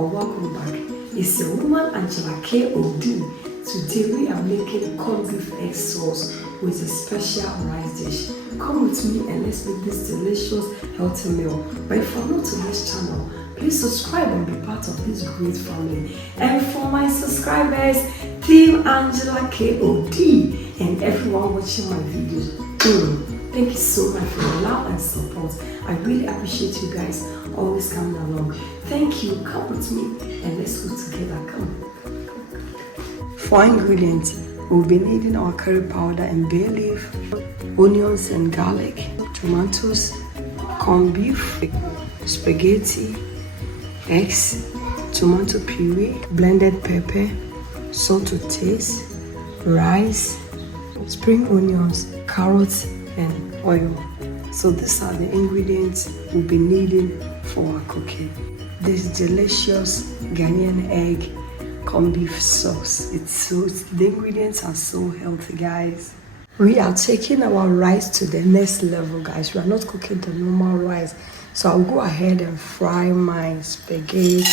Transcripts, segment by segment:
or welcome back. It's your woman Angela K.O.D. Today we are making corned beef egg sauce with a special rice dish. Come with me and let's make this delicious healthy meal. But if you're new to this channel, please subscribe and be part of this great family. And for my subscribers, Team Angela K.O.D. and everyone watching my videos, thank you so much for your love and support. I really appreciate you guys always coming along. Thank you. Come with me and let's go together. Come. For ingredients, we'll be needing our curry powder and bay leaf, onions and garlic, tomatoes, corned beef, spaghetti, eggs, tomato puree, blended pepper, salt to taste, rice, spring onions, carrots and oil. So these are the ingredients we'll be needing for our cooking. This delicious Ghanaian egg corned beef sauce. The ingredients are so healthy, guys. We are taking our rice to the next level, guys. We are not cooking the normal rice. So I'll go ahead and fry my spaghetti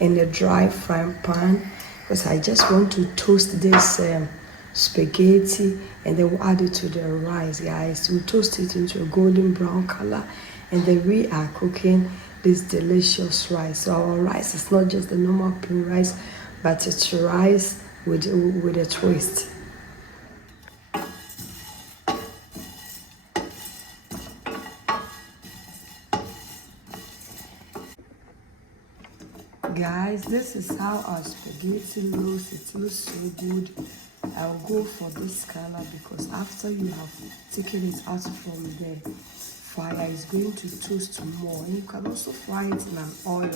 in a dry frying pan because I just want to toast this spaghetti and then we'll add it to the rice, guys. We'll toast it into a golden brown color and then we are cooking this delicious rice. So our rice is not just the normal plain rice, but it's rice with a twist. Guys, this is how our spaghetti looks. It looks so good. I'll go for this color because after you have taken it out from the fire, it's going to toast more. And you can also fry it in an oil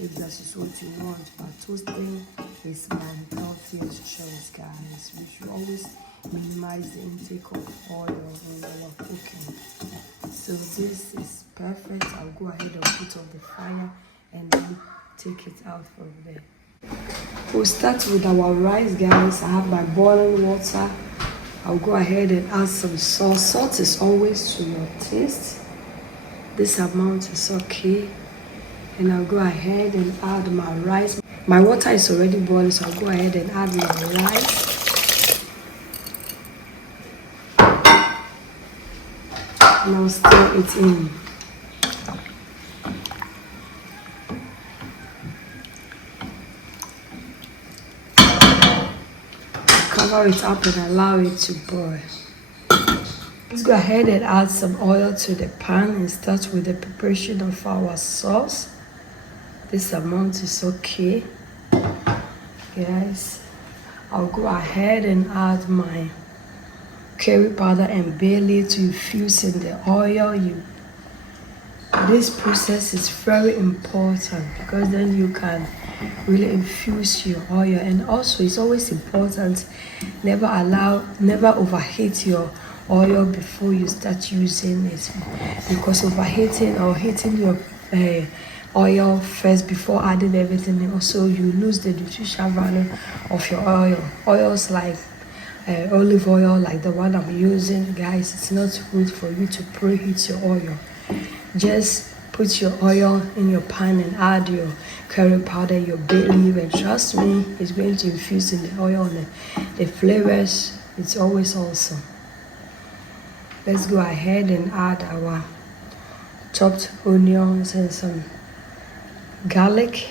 if that is what you want. But toasting is my healthiest choice, guys. We should always minimize the intake of oil when we're cooking. So this is perfect. I'll go ahead and put on the fire and then take it out from there. We'll start with our rice, guys. I have my boiling water. I'll go ahead and add some salt. Salt is always to your taste. This amount is okay. And I'll go ahead and add my rice. My water is already boiling, so I'll go ahead and add my rice. And I'll stir it in. Cover it up and allow it to boil. Let's go ahead and add some oil to the pan and start with the preparation of our sauce. This amount is okay, guys. I'll go ahead and add my curry powder and bay leaf to infuse in the oil. This process is very important because then you can really infuse your oil. And also it's always important, never overheat your oil before you start using it, because overheating or heating your oil first before adding everything, and also you lose the nutritional value of your oil. Oils like olive oil, like the one I'm using, guys, it's not good for you to preheat your oil. Just put your oil in your pan and add your curry powder, your bay leaf, and trust me, it's going to infuse in the oil and the flavors. It's always awesome. Let's go ahead and add our chopped onions and some garlic.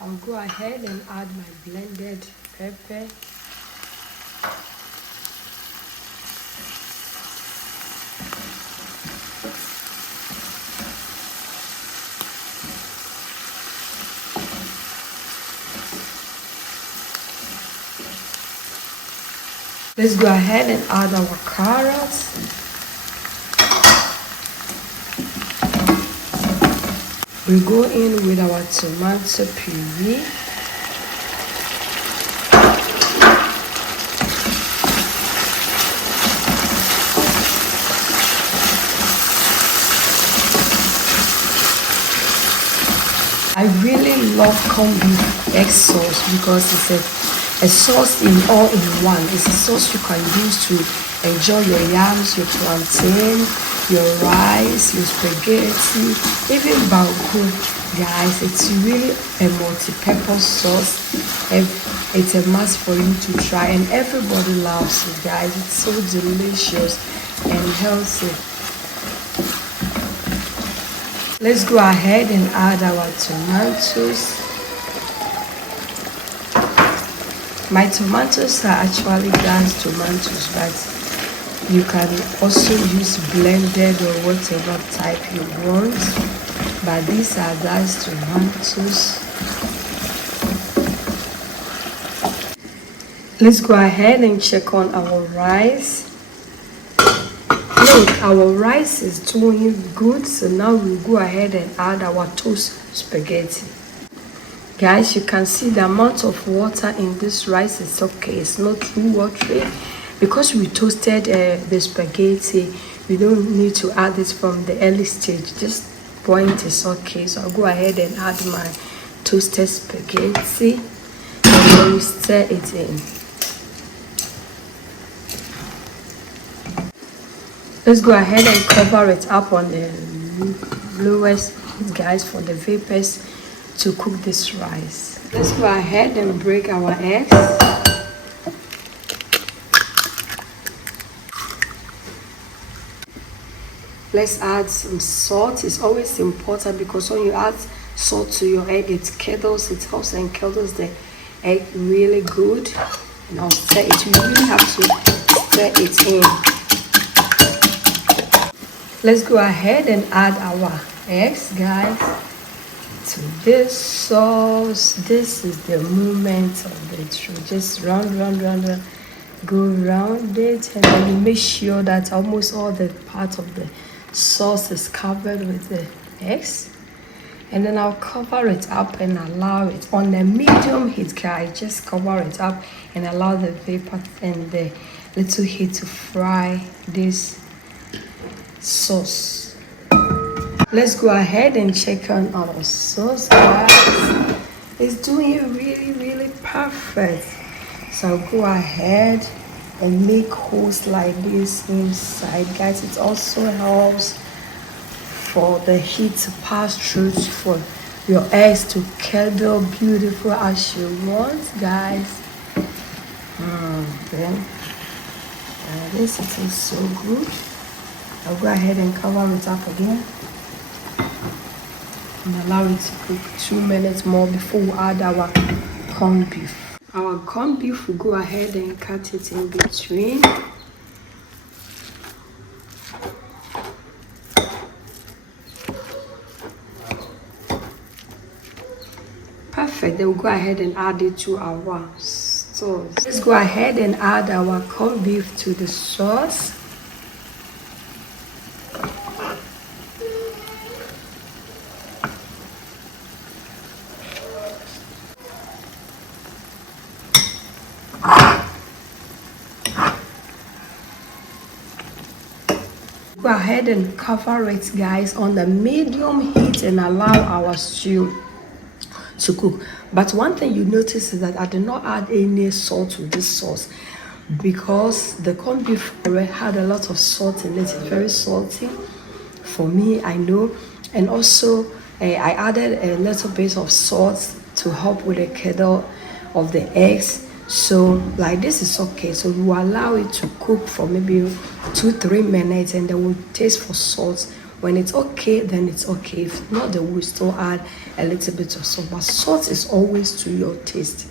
I'll go ahead and add my blended pepper. Let's go ahead and add our carrots. We go in with our tomato puree. I really love corned beef egg sauce because it's a a sauce in all in one. It's a sauce you can use to enjoy your yams, your plantain, your rice, your spaghetti, even baogu. Guys, it's really a multi-purpose sauce. It's a must for you to try, and everybody loves it, guys. It's so delicious and healthy. Let's go ahead and add our tomatoes. My tomatoes are actually diced tomatoes, but you can also use blended or whatever type you want. But these are diced tomatoes. Let's go ahead and check on our rice. Look, our rice is doing good, so now we'll go ahead and add our toast spaghetti. Guys, you can see the amount of water in this rice is okay. It's not too watery because we toasted the spaghetti. We don't need to add it from the early stage. This point is okay. So I'll go ahead and add my toasted spaghetti and then we stir it in. Let's go ahead and cover it up on the lowest heat, guys, for the vapors to cook this rice. Let's go ahead and break our eggs. Let's add some salt. It's always important because when you add salt to your egg, it helps and curdles the egg really good. And I'll stir it. You really have to stir it in. Let's go ahead and add our eggs, guys, to this sauce. This is the moment of the truth. Just round, go around it, and then you make sure that almost all the part of the sauce is covered with the eggs. And then I'll cover it up and allow it on a medium heat, guys. Just cover it up and allow the vapor and the little heat to fry this sauce. Let's go ahead and check on our sauce, guys. It's doing really perfect. So I'll go ahead and make holes like this inside, guys. It also helps for the heat to pass through, for your eggs to curdle beautiful as you want, guys. Then this is so good. I'll go ahead and cover it up again and allow it to cook 2 minutes more before we add our corned beef. Our corned beef, we'll go ahead and cut it in between. Perfect. Then we'll go ahead and add it to our sauce. Let's go ahead and add our corned beef to the sauce. Go ahead and cover it, guys, on the medium heat and allow our stew to cook. But one thing you notice is that I did not add any salt to this sauce because the corned beef already had a lot of salt in it. It's very salty for me, I know. And also I added a little bit of salt to help with the curdle of the eggs. So like this is okay. So we will allow it to cook for maybe 2-3 minutes and then we'll taste for salt. When it's okay, then it's okay. If not, then we'll still add a little bit of salt. But salt is always to your taste.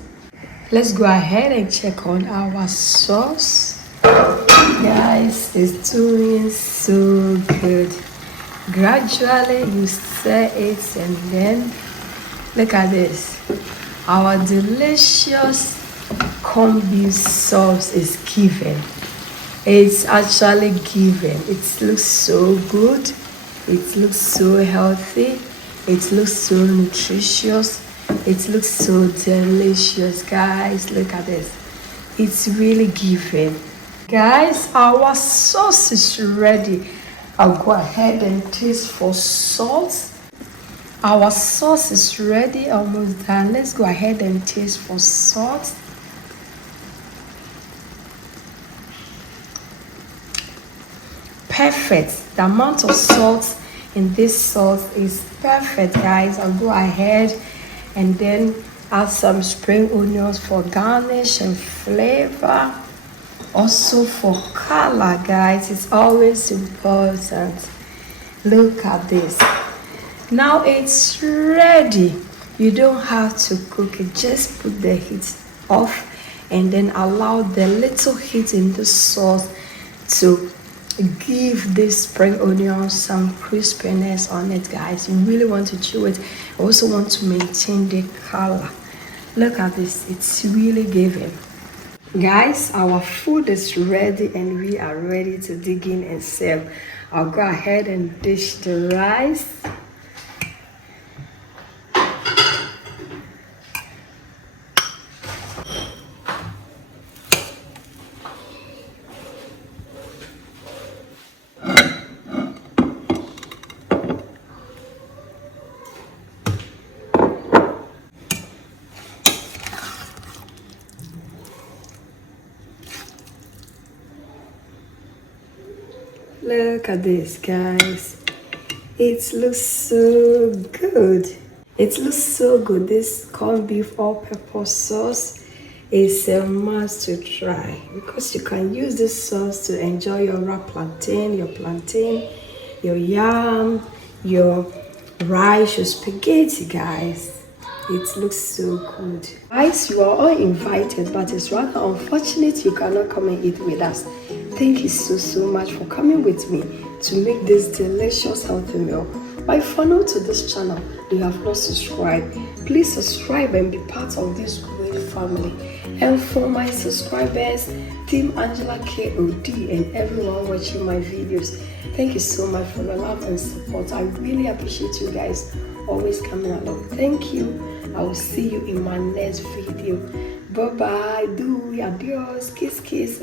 Let's go ahead and check on our sauce. Guys, it's doing so good. Gradually you stir it and then look at this. Our delicious corned beef sauce is given. It's actually given. It looks so good. It looks so healthy. It looks so nutritious. It looks so delicious, guys. Look at this. It's really given. Guys, our sauce is ready. I'll go ahead and taste for salt. Our sauce is ready, almost done. Let's go ahead and taste for salt. perfect. The amount of salt in this sauce is perfect, guys. I'll go ahead and then add some spring onions for garnish and flavor. Also for color, guys, it's always important. Look at this. Now it's ready. You don't have to cook it. Just put the heat off and then allow the little heat in the sauce to give this spring onion some crispiness on it, guys. You really want to chew it. You also want to maintain the color. Look at this. It's really giving. Guys, our food is ready and we are ready to dig in and serve. I'll go ahead and dish the rice. Look at this, guys. It looks so good. It looks so good. This corned beef all-purpose sauce is a must to try because you can use this sauce to enjoy your wrapped plantain, your yam, your rice, your spaghetti, guys. It looks so good. Guys, you are all invited, but it's rather unfortunate you cannot come and eat with us. Thank you so much for coming with me to make this delicious healthy meal. But if you're new to this channel, you have not subscribed, please subscribe and be part of this great family. And for my subscribers, Team Angela KOD and everyone watching my videos, thank you so much for the love and support. I really appreciate you guys always coming along. Thank you. I will see you in my next video. Bye bye. Do adios. Kiss.